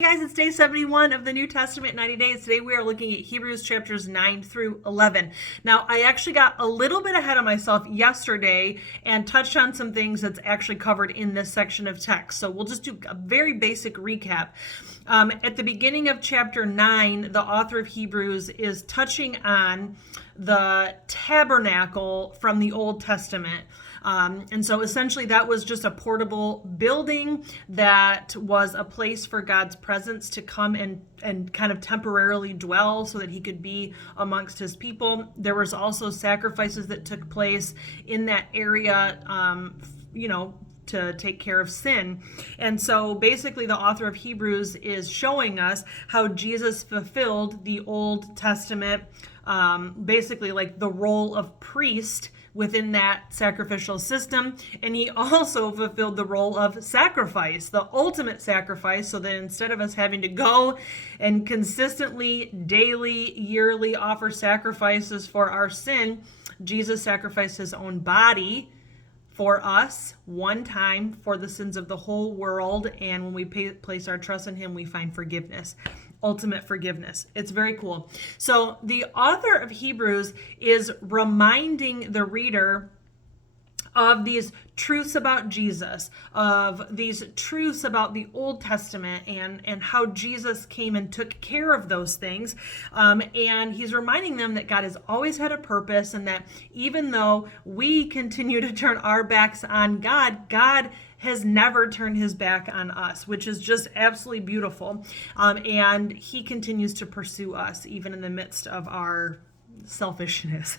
Hey guys, it's day 71 of the New Testament 90 days. Today we are looking at Hebrews chapters 9 through 11. Now, I actually got a little bit ahead of myself yesterday and touched on some things that's actually covered in this section of text. So we'll just do a very basic recap. At the beginning of chapter 9, the author of Hebrews is touching on the tabernacle from the Old Testament. And so essentially that was just a portable building that was a place for God's presence to come and kind of temporarily dwell so that he could be amongst his people. There was also sacrifices that took place in that area, to take care of sin. And so basically the author of Hebrews is showing us how Jesus fulfilled the Old Testament, basically like the role of priest within that sacrificial system. And he also fulfilled the role of sacrifice, the ultimate sacrifice, so that instead of us having to go and consistently, daily, yearly offer sacrifices for our sin, Jesus sacrificed his own body for us one time for the sins of the whole world. And when we place our trust in him, we find forgiveness. Ultimate forgiveness. It's very cool. So the author of Hebrews is reminding the reader of these truths about Jesus, of these truths about the Old Testament and how Jesus came and took care of those things. And he's reminding them that God has always had a purpose, and that even though we continue to turn our backs on God, God has never turned his back on us, which is just absolutely beautiful. And he continues to pursue us even in the midst of our selfishness.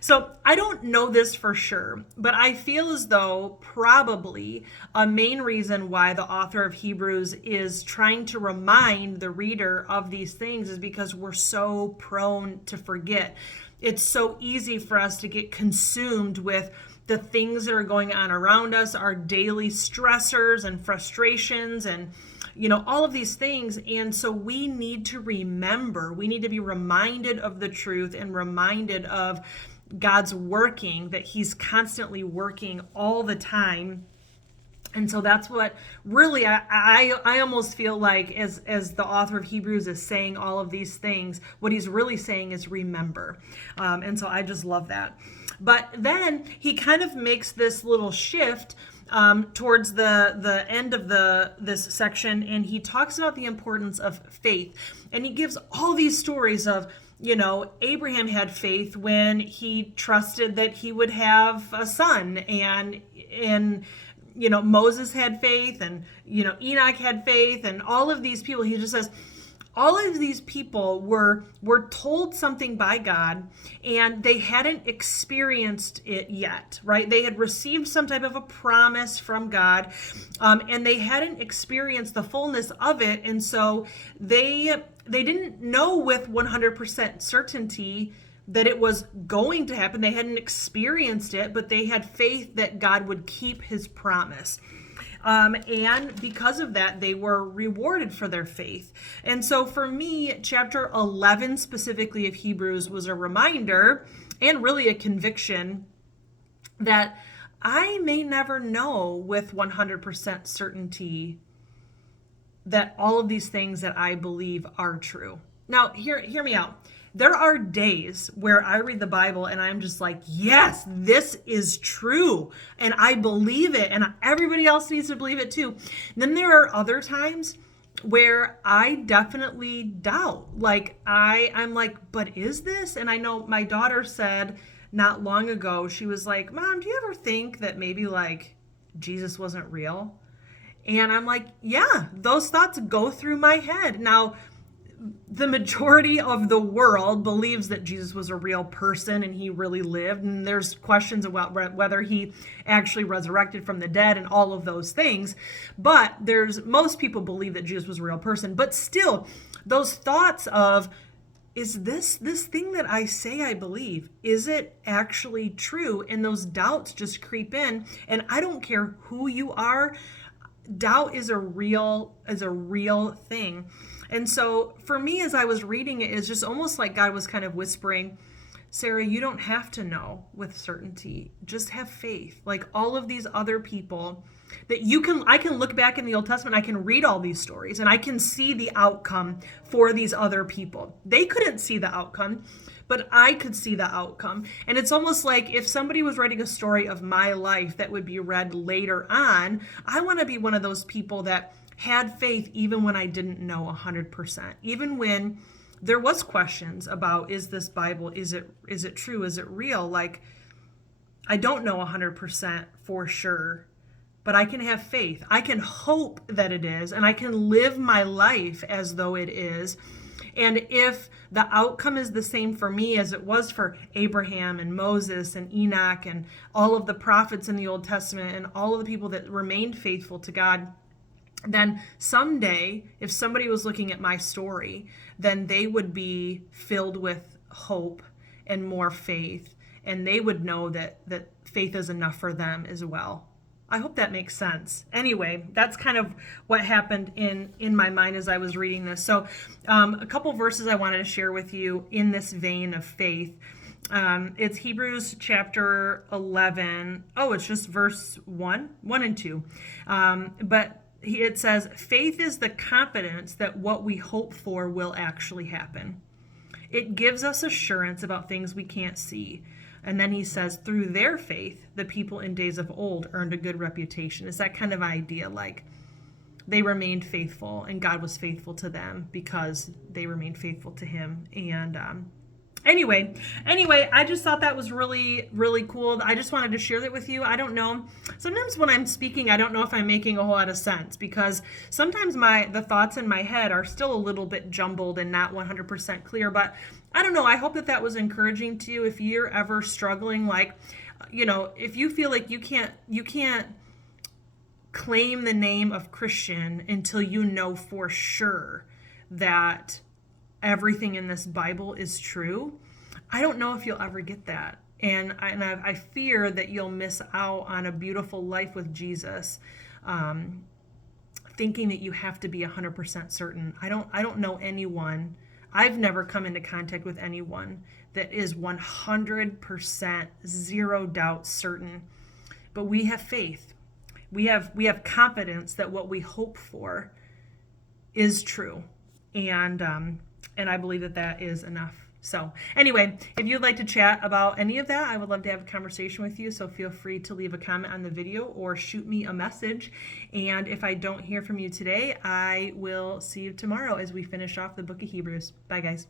So I don't know this for sure, but I feel as though probably a main reason why the author of Hebrews is trying to remind the reader of these things is because we're so prone to forget. It's so easy for us to get consumed with the things that are going on around us, our daily stressors and frustrations and all of these things. And so we need to remember, we need to be reminded of the truth and reminded of God's working, that he's constantly working all the time. And so that's what really I almost feel like as the author of Hebrews is saying all of these things, what he's really saying is remember. And so I just love that. But then he kind of makes this little shift towards the end of this section, and he talks about the importance of faith. And he gives all these stories of, Abraham had faith when he trusted that he would have a son, and Moses had faith, and Enoch had faith, and all of these people. He just says all of these people were told something by God, and they hadn't experienced it yet, right? They had received some type of a promise from God, and they hadn't experienced the fullness of it, and so they didn't know with 100% certainty that it was going to happen. They hadn't experienced it, but they had faith that God would keep his promise. And because of that, they were rewarded for their faith. And so for me, chapter 11 specifically of Hebrews was a reminder and really a conviction that I may never know with 100% certainty that all of these things that I believe are true. Now, hear me out. There are days where I read the Bible and I'm just like, yes, this is true. And I believe it. And everybody else needs to believe it too. And then there are other times where I definitely doubt. Like I'm like, but is this? And I know my daughter said not long ago, she was like, Mom, do you ever think that maybe like Jesus wasn't real? And I'm like, yeah, those thoughts go through my head. Now, the majority of the world believes that Jesus was a real person and he really lived. And there's questions about whether he actually resurrected from the dead and all of those things. But most people believe that Jesus was a real person. But still, those thoughts of, is this thing that I say I believe, is it actually true? And those doubts just creep in. And I don't care who you are, doubt is a real thing. And so for me, as I was reading it, it's just almost like God was kind of whispering, Sarah, you don't have to know with certainty. Just have faith. Like all of these other people that I can look back in the Old Testament, I can read all these stories and I can see the outcome for these other people. They couldn't see the outcome, but I could see the outcome. And it's almost like if somebody was writing a story of my life that would be read later on, I want to be one of those people that had faith even when I didn't know 100%. Even when there was questions about, is this Bible, is it true, is it real? Like, I don't know 100% for sure, but I can have faith. I can hope that it is, and I can live my life as though it is. And if the outcome is the same for me as it was for Abraham and Moses and Enoch and all of the prophets in the Old Testament and all of the people that remained faithful to God, then someday, if somebody was looking at my story, then they would be filled with hope and more faith, and they would know that faith is enough for them as well. I hope that makes sense. Anyway, that's kind of what happened in my mind as I was reading this. So a couple verses I wanted to share with you in this vein of faith. It's Hebrews chapter 11. Oh, it's just verse 1 and 2. But it says, faith is the confidence that what we hope for will actually happen. It gives us assurance about things we can't see. And then he says, through their faith, the people in days of old earned a good reputation. It's that kind of idea, like they remained faithful and God was faithful to them because they remained faithful to him. And Anyway, I just thought that was really, really cool. I just wanted to share that with you. I don't know. Sometimes when I'm speaking, I don't know if I'm making a whole lot of sense because sometimes the thoughts in my head are still a little bit jumbled and not 100% clear. But I don't know. I hope that was encouraging to you. If you're ever struggling, like, if you feel like you can't claim the name of Christian until you know for sure that everything in this Bible is true, I don't know if you'll ever get that. And I fear that you'll miss out on a beautiful life with Jesus, thinking that you have to be 100% certain. I don't know anyone. I've never come into contact with anyone that is 100% zero doubt certain. But we have faith. We have confidence that what we hope for is true. And I believe that is enough. So anyway, if you'd like to chat about any of that, I would love to have a conversation with you. So feel free to leave a comment on the video or shoot me a message. And if I don't hear from you today, I will see you tomorrow as we finish off the book of Hebrews. Bye, guys.